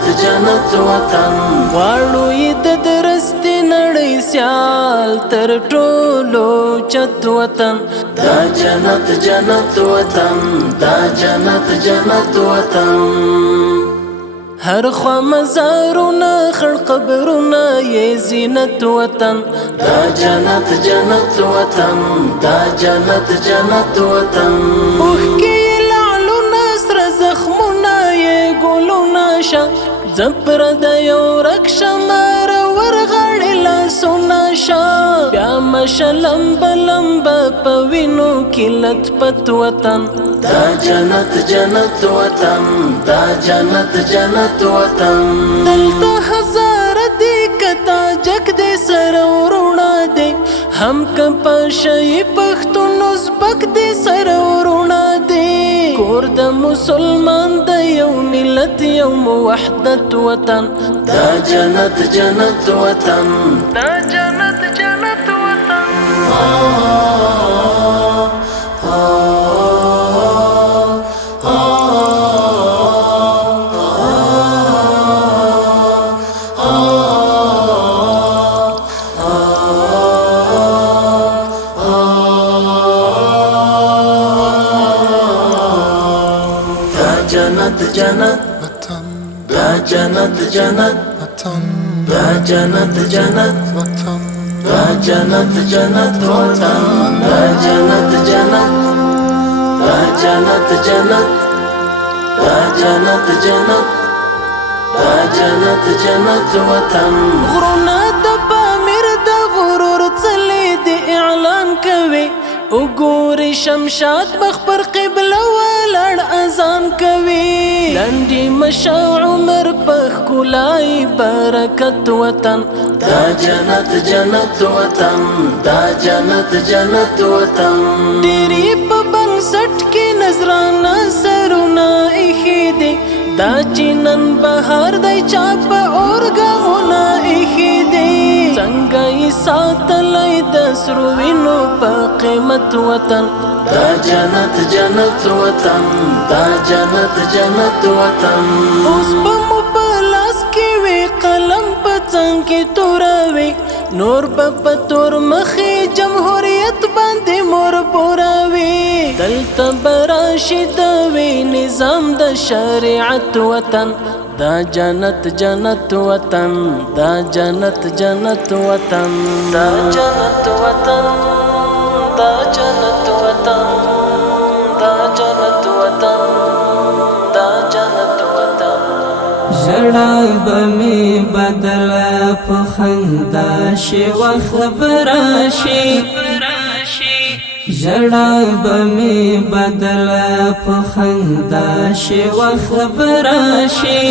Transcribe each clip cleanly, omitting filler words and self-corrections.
جنت جنت وطن غواړو یې د درستې نړۍ سیال تر ټولو چت وطن دا جنت جنت وطن دا جنت جنت وطن هر خوا مزارونه خړ قبرونه یې زینت وطن دا جنت جنت وطن دا جنت جنت وطن اوښکې لعلونه سره زخمونه یې ګلونه شه زپر د یو ورک شمار ورغړې لاسونه شه بیا مشه لمبه لمبه په وینو کې لت پت وطن دا جنت جنت وطن دا جنت جنت وطن دلته هزاره دی کتا جک دی سره ورونه دی هم که په شی پښتون ازبک دی سره ورونه دی کور د مسلمان د یو ملت یو موحدت وطن دا جنت جنت وطن دا جنت جنت وطن جنت جنت وطن دا جنت جنت وطن دا جنت جنت وطن دا جنت جنت وطن دا جنت جنت دا جنت جنت دا جنت جنت دا جنت جنت وطن غرونه د پامیر د غرور څلې د اعلان کوي وګوري شمشاد مخ پر قبله ولاړ اذان کوي لنډي مشا عمر په ښکلای برکت وطن دا جنت جنت وطن دا جنت جنت وطن ډېرې په بنسټ کې نظرانه سرونه ایښي دي دا چې نن بهار دی چا په اورګامونه ایښي دي څنګه یې ساتلی د سرو وینو په قیمت وطن دا جنت جنت وطن دا جنت جنت وطن اوس به مو په لاس کې وي قلم په څنګ کې توروي نور به په تور مخې جمهوریت باندې مور پوروي دلته به راشي د وي نظام د شریعت وطن دا جنت جنت وطن دا جنت جنت وطن دا جنت وطن دا جنت وطن دا جنت وطن دا جنت وطن ژړا به مې بدله په خندا شي وخت به راشي ژړا به مې بدله په خندا شي وخت به راشي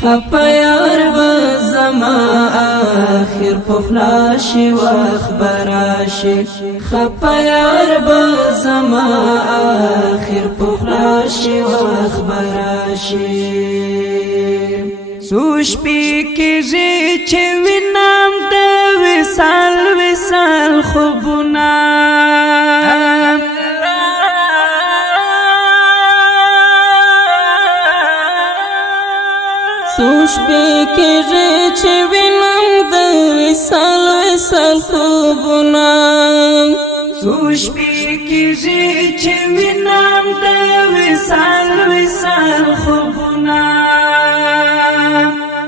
خپه یار به زما آخر په خوله شي وخت به راشي خپه یار به زما آخر په خوله شي وخت به راشي څو شپې کېږي چې وینم د وصال وصال خوبونه څو شپې کېږي چې وینم د وصال وصال خوبونه څو شپې کېږي چې وینم د وصال وصال خوبونه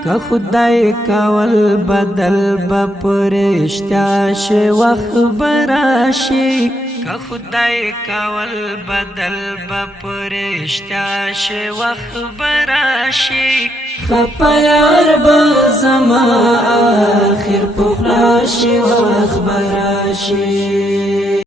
که خدای کول بدل به پرشتیا شي وخت به راشي که خدای کول بدل به پرشتیا شي وخت به راشي خپه یار به زما آخر په خوله شي وخت به راشي